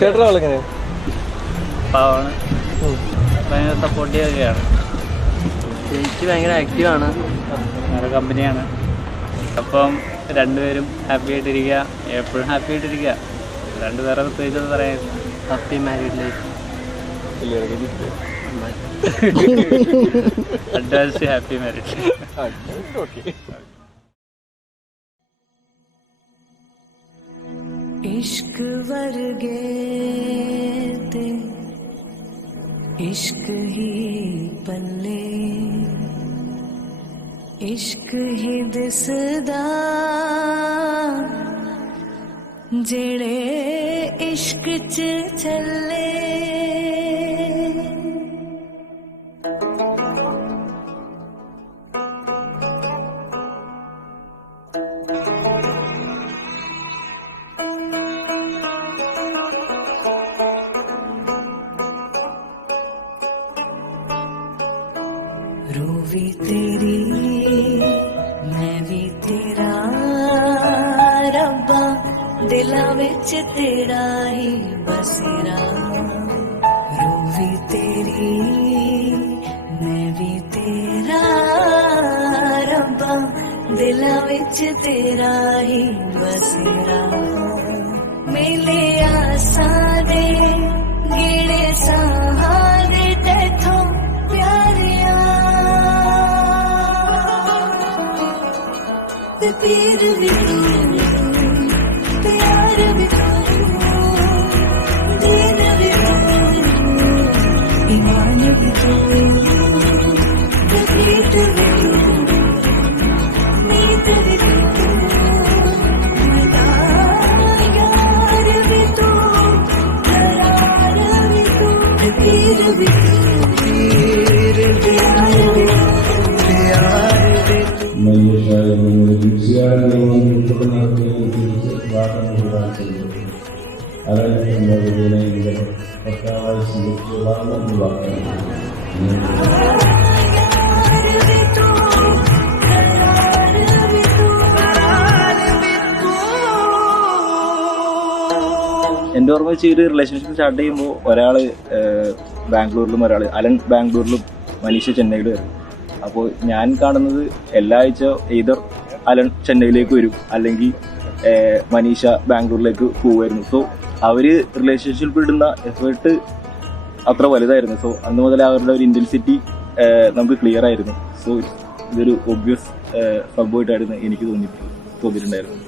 ചേട്ടനെങ്ങനെ പാവാണ്, ഭയങ്കര സപ്പോർട്ടീവൊക്കെയാണ്. ചേച്ചി ഭയങ്കര ആക്റ്റീവാണ്, നല്ല കമ്പനിയാണ്. അപ്പം രണ്ടുപേരും ഹാപ്പി ആയിട്ടിരിക്കുക, എപ്പോഴും ഹാപ്പി ആയിട്ടിരിക്കുക. രണ്ടുപേരെ പ്രത്യേകിച്ച് പറയാം. Happy married life, advance happy married. इश्क वर्गे ते इश्क ही पल्ले, इश्क ही दिसदा जेड़े इश्क च चले. रूवी तेरी मैं भी तेरा, रब्बा दिला विच तेरा ही बसेरा. रूवी तेरी मैं भी तेरा, रब्बा दिला विच तेरा ही बसेरा. मिले आसां दे गिणे साहां दे तैथों प्यारिया, पीर भी तू, प्यार भी तू, दीन भी तू, ईमान भी तू, पीर भी तू, नीत भी तू, यार भी तू, करार भी तू, पीर भी तू, पीर प्यार भी तू, प्यार भी तू. എൻ്റെ ഓർമ്മ വെച്ച് ഈ ഒരു റിലേഷൻഷിപ്പ് സ്റ്റാർട്ട് ചെയ്യുമ്പോൾ ഒരാൾ ബാംഗ്ലൂരിലും ഒരാൾ അലൻ ബാംഗ്ലൂരിലും മനീഷ ചെന്നൈയിലും വരും. അപ്പോൾ ഞാൻ കാണുന്നത് എല്ലാ ആഴ്ച either അലൻ ചെന്നൈയിലേക്ക് വരും അല്ലെങ്കിൽ മനീഷ ബാംഗ്ലൂരിലേക്ക് പോവുമായിരുന്നു. സോ അവർ റിലേഷൻഷിപ്പിൽ ഇടുന്ന എഫേർട്ട് അത്ര വലുതായിരുന്നു. സോ അന്ന് മുതൽ അവരുടെ ഒരു ഇൻറ്റൻസിറ്റി നമുക്ക് ക്ലിയർ ആയിരുന്നു. സോ ഇതൊരു ഒബ്വിയസ് സംഭവമായിട്ടായിരുന്നു എനിക്ക് തോന്നിയിട്ടുണ്ടായിരുന്നു.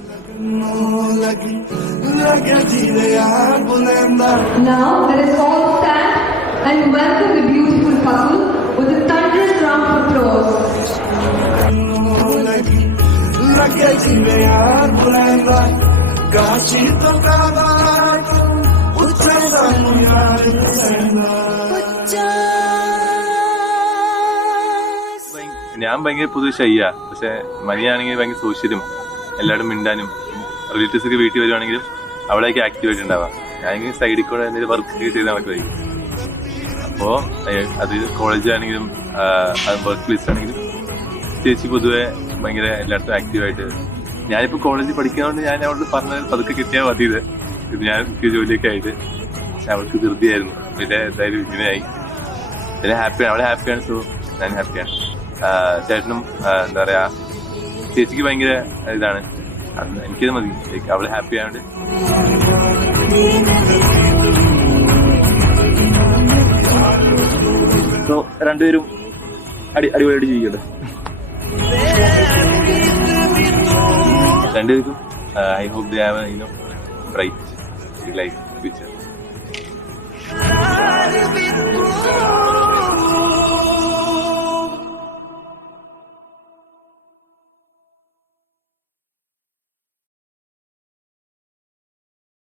Now let us all stand and welcome the beautiful couple with a thunderous round of applause. ഞാൻ ഭയങ്കര പൊതുവെ ഷൈയ, പക്ഷെ മനിയാണെങ്കിൽ ഭയങ്കര സോഷ്യലും എല്ലാവരും മിണ്ടാനും റിലേറ്റീവ്സ് ഒക്കെ വീട്ടിൽ വരുവാണെങ്കിലും അവിടേക്ക് ആക്റ്റീവായിട്ട് ഉണ്ടാവാം. ഞാനെങ്കിൽ സൈഡിൽ കൂടെ എന്തെങ്കിലും വർക്ക് ചെയ്ത് നടക്കുമായിരിക്കും. അപ്പോൾ അത് കോളേജിലാണെങ്കിലും വർക്ക് പ്ലേസ് ആണെങ്കിലും ചേച്ചി പൊതുവെ ഭയങ്കര എല്ലായിടത്തും ആക്റ്റീവായിട്ട്. ഞാനിപ്പോൾ കോളേജിൽ പഠിക്കുന്നതുകൊണ്ട് ഞാൻ അവളോട് പറഞ്ഞത് പതുക്കെ കിട്ടിയാൽ മതി. ഇത് ഞാൻ ജോലിയൊക്കെ ആയിട്ട് അവൾക്ക് ധൃതിയായിരുന്നു. പിന്നെ എന്തായാലും ഇങ്ങനെയായി. പിന്നെ ഹാപ്പിയാണ്, അവളെ ഹാപ്പിയാണ്. സോ ഞാൻ ഹാപ്പിയാണ്. ചേട്ടനും എന്താ പറയാ, ചേച്ചിക്ക് ഭയങ്കര ഇതാണ്. എനിക്കത് മതി, അവള് ഹാപ്പി ആയതുകൊണ്ട്. സോ രണ്ടുപേരും അടിപൊളിയായിട്ട് ജീവിക്കട്ടെ. രണ്ടുപേർക്കും I hope they have bright life future.